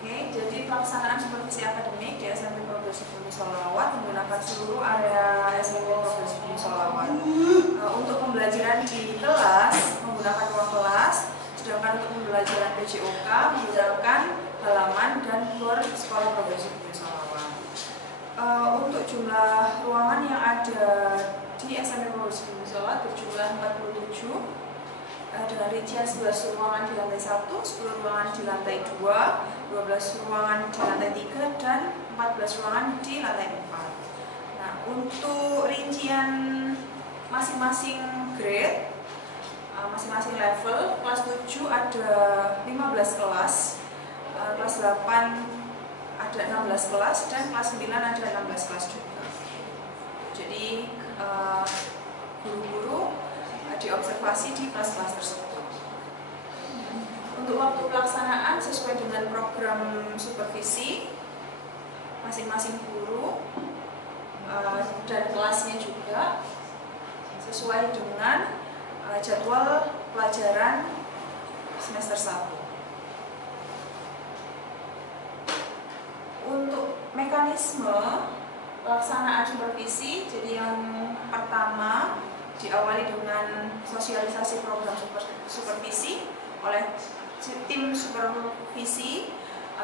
Oke, jadi pelaksanaan supervisi akademik di SMP Progresif Bumi Sholawat menggunakan seluruh area SMP Progresif Bumi Sholawat. Untuk pembelajaran di kelas menggunakan ruang kelas, sedangkan untuk pembelajaran PJOK menggunakan halaman dan gor Sekolah Progresif Bumi Sholawat. Untuk jumlah ruangan yang ada di SMP Progresif Bumi Sholawat berjumlah 47. Dengan rincian 11 ruangan di lantai 1, 10 ruangan di lantai 2, 12 ruangan di lantai 3, dan 14 ruangan di lantai 4. Nah, untuk rincian masing-masing grade, masing-masing level, kelas 7 ada 15 kelas, kelas 8 ada 16 kelas, dan kelas 9 ada 16 kelas juga. Jadi, guru-guru diobservasi di kelas-kelas tersebut. Untuk waktu pelaksanaan sesuai dengan program supervisi masing-masing guru dan kelasnya juga sesuai dengan jadwal pelajaran semester 1. Untuk mekanisme pelaksanaan supervisi, jadi yang pertama diawali dengan sosialisasi program supervisi oleh tim supervisi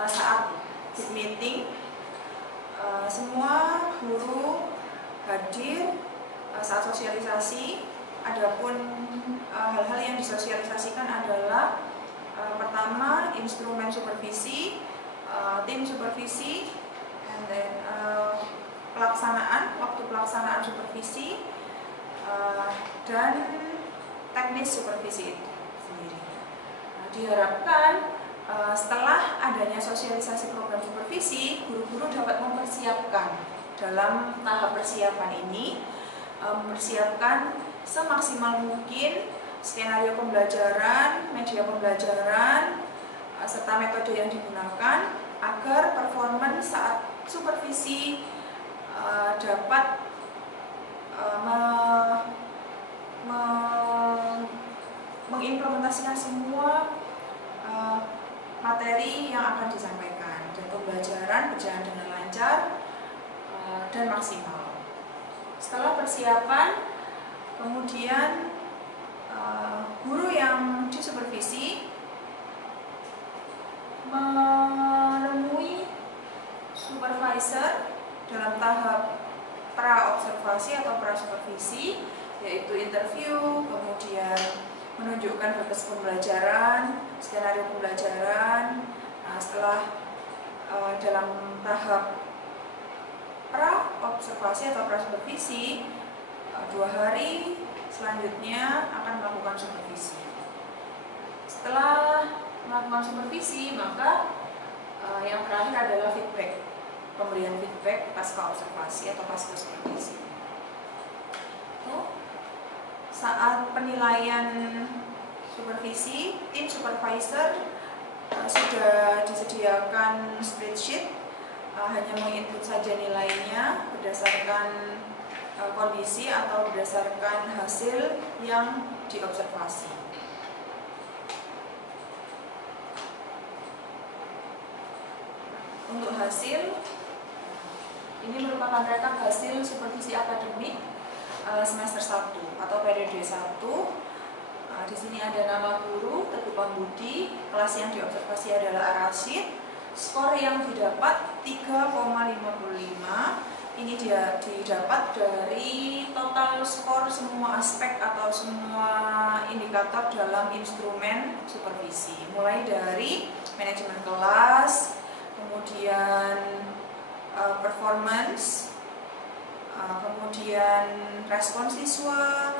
saat group meeting. Semua guru hadir saat sosialisasi. Adapun hal-hal yang disosialisasikan adalah pertama instrumen supervisi, tim supervisi, and then waktu pelaksanaan supervisi, dan teknis supervisi itu sendiri. Diharapkan setelah adanya sosialisasi program supervisi, guru-guru dapat mempersiapkan dalam tahap persiapan ini, mempersiapkan semaksimal mungkin skenario pembelajaran, media pembelajaran, serta metode yang digunakan agar performance saat supervisi dapat mengimplementasikan semua materi yang akan disampaikan dan pembelajaran berjalan dengan lancar dan maksimal. Setelah persiapan, kemudian guru yang disupervisi menemui supervisor dalam tahap pra-observasi atau pra-supervisi, yaitu interview, kemudian menunjukkan berkas pembelajaran, skenario pembelajaran. Nah, setelah dalam tahap pra-observasi atau pra-supervisi, 2 hari selanjutnya akan melakukan supervisi. Setelah melakukan supervisi, maka yang terakhir adalah feedback. Pemberian feedback pasca observasi atau pasca supervisi. Saat penilaian supervisi, tim supervisor sudah disediakan spreadsheet, hanya menginput saja nilainya berdasarkan kondisi atau berdasarkan hasil yang diobservasi. Untuk hasil, ini merupakan rekap hasil supervisi akademik semester 1 atau periode 1. Di sini ada nama guru, Teguh Pambudi, kelas yang diobservasi adalah Ar-Rasyid, skor yang didapat 3,55. Ini dia didapat dari total skor semua aspek atau semua indikator dalam instrumen supervisi, mulai dari manajemen kelas, kemudian performance, kemudian respon siswa,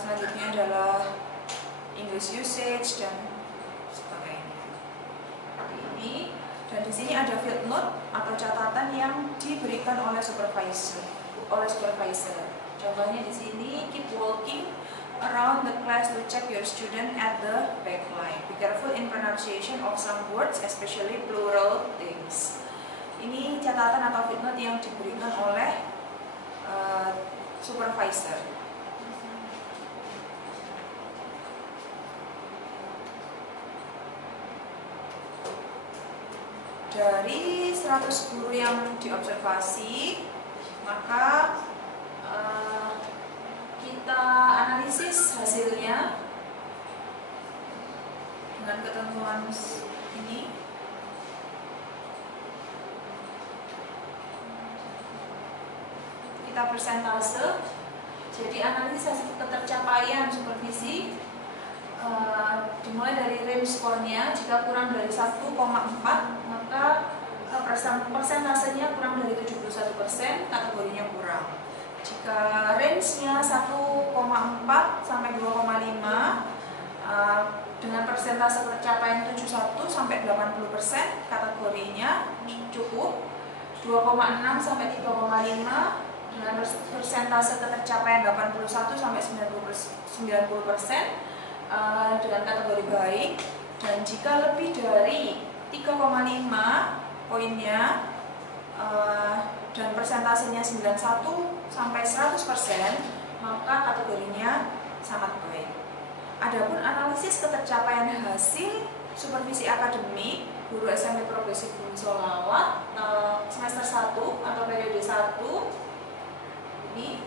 selanjutnya adalah English usage dan sebagainya. Ini, dan di sini ada field note atau catatan yang diberikan oleh supervisor. Contohnya di sini, keep walking around the class to check your student at the backline. Be careful in pronunciation of some words, especially plural things. Ini catatan atau footnote yang diberikan oleh supervisor. Dari 100 guru yang diobservasi, maka kita analisis hasilnya dengan ketentuan ini. Kita persentase. Jadi analisis ketercapaian supervisi dimulai dari range skornya. Jika kurang dari 1,4, maka persentasenya kurang dari 71%, kategorinya kurang. Jika range-nya 1,4 sampai 2,5 dengan persentase tercapaian 71 sampai 80%, kategorinya cukup. 2,6 sampai 3,5 dengan persentase ketercapaian 81 sampai 90%, dengan kategori baik. Dan jika lebih dari 3,5 poinnya dan persentasenya 91 sampai 100%, maka kategorinya sangat baik. Adapun analisis ketercapaian hasil supervisi akademik guru SMP Progresif Bumi Sholawat semester 1 atau periode 1 ini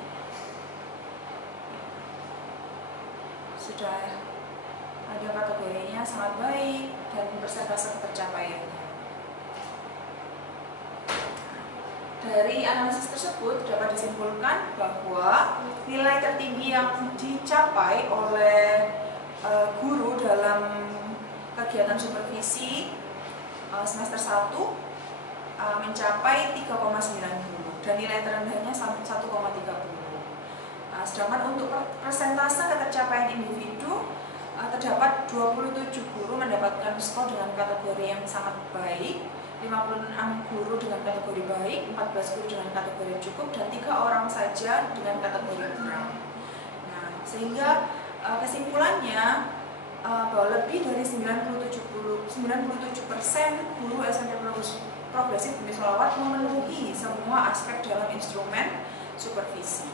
sudah ada kategorinya sangat baik dan persentase ketercapaiannya. Dari analisis tersebut dapat disimpulkan bahwa nilai tertinggi yang dicapai oleh guru dalam kegiatan supervisi semester 1 mencapai 3,90 dan nilai terendahnya 1,30. Sedangkan untuk persentase ketercapaian individu terdapat 27 guru mendapatkan skor dengan kategori yang sangat baik, 56 guru dengan kategori baik, 14 guru dengan kategori cukup, dan 3 orang saja dengan kategori kurang. Nah, sehingga kesimpulannya bahwa lebih dari 97% guru SMP Progresif Bumi Sholawat memenuhi semua aspek dalam instrumen supervisi.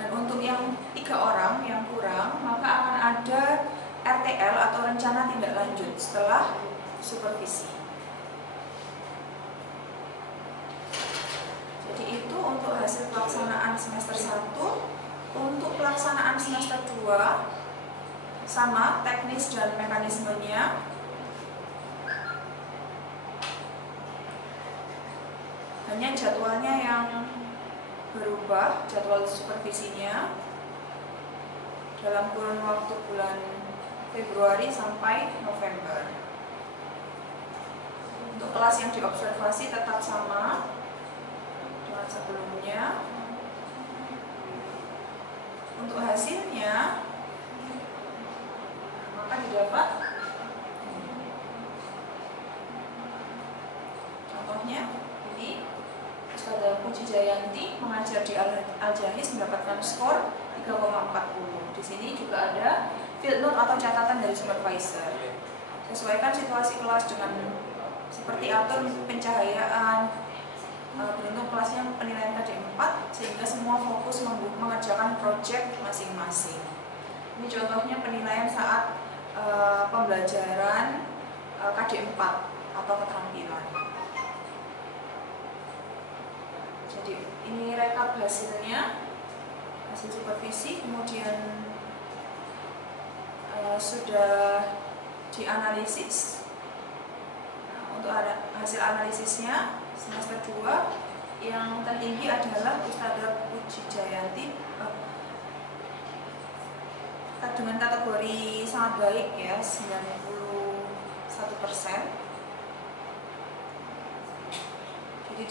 Dan untuk yang 3 orang yang kurang, maka akan ada RTL atau rencana tindak lanjut setelah supervisi. Jadi itu untuk hasil pelaksanaan semester 1. Untuk pelaksanaan semester 2 sama teknis dan mekanismenya. Hanya jadwalnya yang berubah, jadwal supervisinya dalam kurun waktu bulan Februari sampai November. Untuk kelas yang diobservasi tetap sama dengan sebelumnya. Untuk hasilnya maka didapat contohnya ini Ustazah Puji Jayanti mengajar di Al-Jahiz mendapatkan skor 3,40. Di sini juga ada field note atau catatan dari supervisor. Sesuaikan situasi kelas dengan seperti atur pencahayaan. Beruntung kelasnya penilaian KD 4 sehingga semua fokus mengerjakan proyek masing-masing. Ini contohnya penilaian saat pembelajaran KD 4 atau keterampilan. Jadi ini rekap hasilnya, hasil supervisi, kemudian sudah dianalisis. Nah, untuk hasil analisisnya semester 2 yang tertinggi adalah Ustazah Puji Jayanti dengan kategori sangat baik ya, 91%. Jadi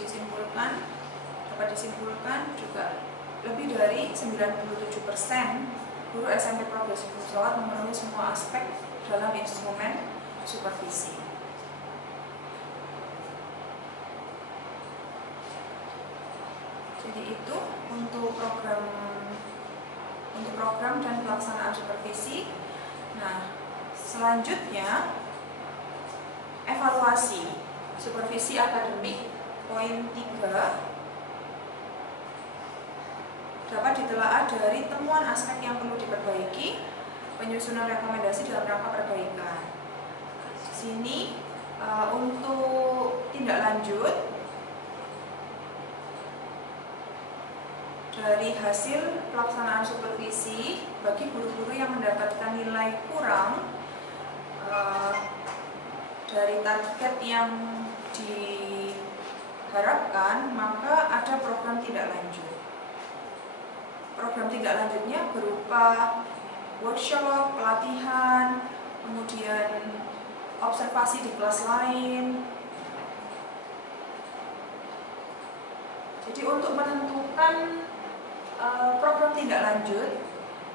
dapat disimpulkan juga lebih dari 97% guru SMP Progresif Bumi Sholawat memenuhi semua aspek dalam instrumen supervisi. Jadi itu untuk program dan pelaksanaan supervisi. Nah, selanjutnya evaluasi supervisi akademik poin 3 dapat ditelaah dari temuan aspek yang perlu diperbaiki, penyusunan rekomendasi dalam rangka perbaikan. Di sini Untuk tindak lanjut dari hasil pelaksanaan supervisi bagi guru-guru yang mendapatkan nilai kurang dari target yang diharapkan, maka ada program tindak lanjut. Program tindak lanjutnya berupa workshop, pelatihan, kemudian observasi di kelas lain. Jadi untuk menentukan program tindak lanjut,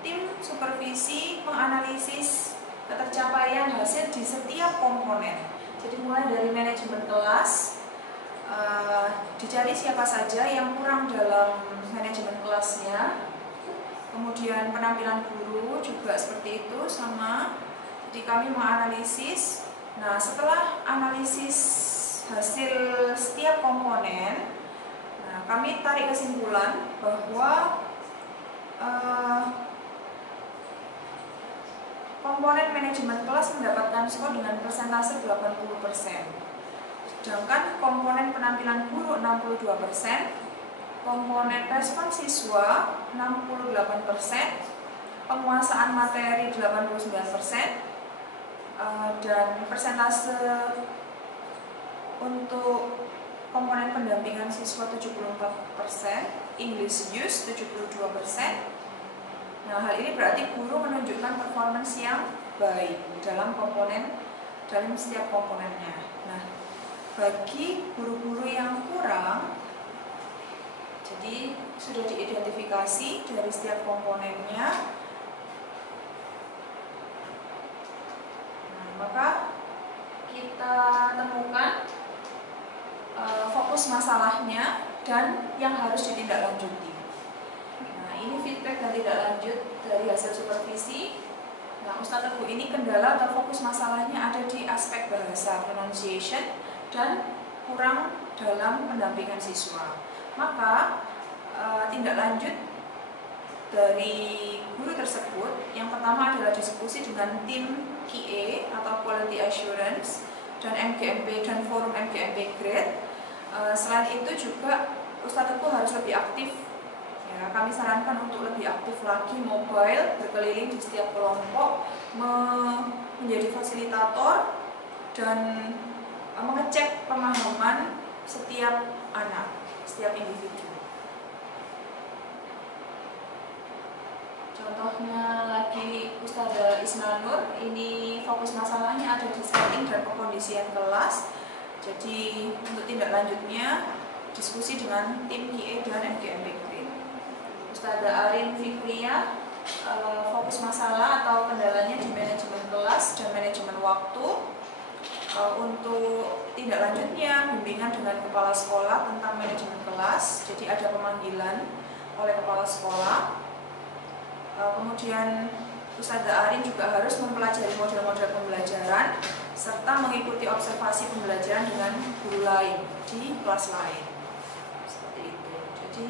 tim supervisi menganalisis ketercapaian hasil di setiap komponen. Jadi mulai dari manajemen kelas, dicari siapa saja yang kurang dalam manajemen kelasnya, kemudian penampilan guru juga seperti itu sama. Jadi kami menganalisis. Nah, setelah analisis hasil setiap komponen, kami tarik kesimpulan bahwa komponen manajemen kelas mendapatkan skor dengan persentase 80%, sedangkan komponen penampilan guru 62%, komponen respon siswa 68%, penguasaan materi 89%, dan persentase untuk komponen pendampingan siswa 74%, English use 72%. Nah, hal ini berarti guru menunjukkan performance yang baik dalam setiap komponennya. Nah, bagi guru-guru yang kurang, jadi sudah diidentifikasi dari setiap komponennya. Nah, maka kita temukan fokus masalahnya dan yang harus ditindaklanjuti. Nah, ini feedback dan tindak lanjut dari hasil supervisi. Nah, Ustadz Teguh ini kendala atau fokus masalahnya ada di aspek bahasa, pronunciation, dan kurang dalam pendampingan siswa. Maka tindak lanjut dari guru tersebut, yang pertama adalah diskusi dengan tim QA atau Quality Assurance dan MGMP dan forum MGMP Grade. Selain itu juga Ustadz Teguh harus lebih aktif. Ya, kami sarankan untuk lebih aktif lagi mobile, berkeliling di setiap kelompok, menjadi fasilitator dan mengecek pemahaman setiap anak, setiap individu. Contohnya lagi Ustazah Isnanur, ini fokus masalahnya ada di setting dan pengkondisian kelas. Jadi untuk tindak lanjutnya diskusi dengan tim QA dan MGMP Green. Ustazah Arin Fikriya fokus masalah atau kendalanya di manajemen kelas dan manajemen waktu. Untuk tindak lanjutnya bimbingan dengan kepala sekolah tentang manajemen kelas. Jadi ada pemanggilan oleh kepala sekolah. Kemudian Ustazah Arin juga harus mempelajari model-model pembelajaran serta mengikuti observasi pembelajaran dengan guru lain di kelas lain. Seperti itu. Jadi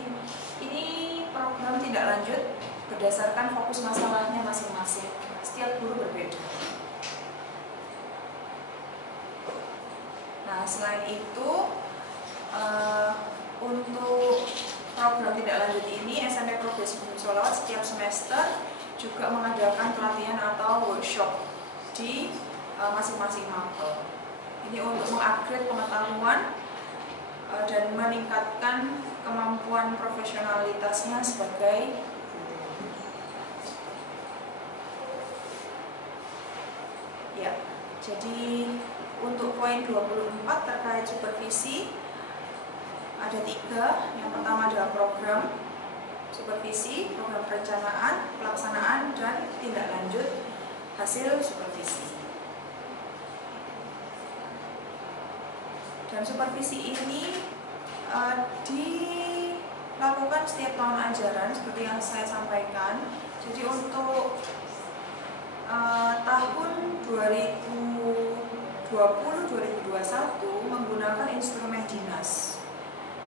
ini program tindak lanjut berdasarkan fokus masalahnya masing-masing. Setiap guru berbeda. Nah, selain itu untuk program tindak lanjut ini SMP Progresif Bumi Sholawat setiap semester juga mengadakan pelatihan atau workshop di masing-masing mapel. Ini untuk mengupgrade pengetahuan dan meningkatkan kemampuan profesionalitasnya sebagai guru. Ya, jadi untuk poin 24 terkait supervisi ada 3. Yang pertama adalah program supervisi, program perencanaan, pelaksanaan, dan tindak lanjut hasil supervisi. Dan supervisi ini dilakukan setiap tahun ajaran seperti yang saya sampaikan. Jadi untuk tahun 2020-2021 menggunakan instrumen dinas.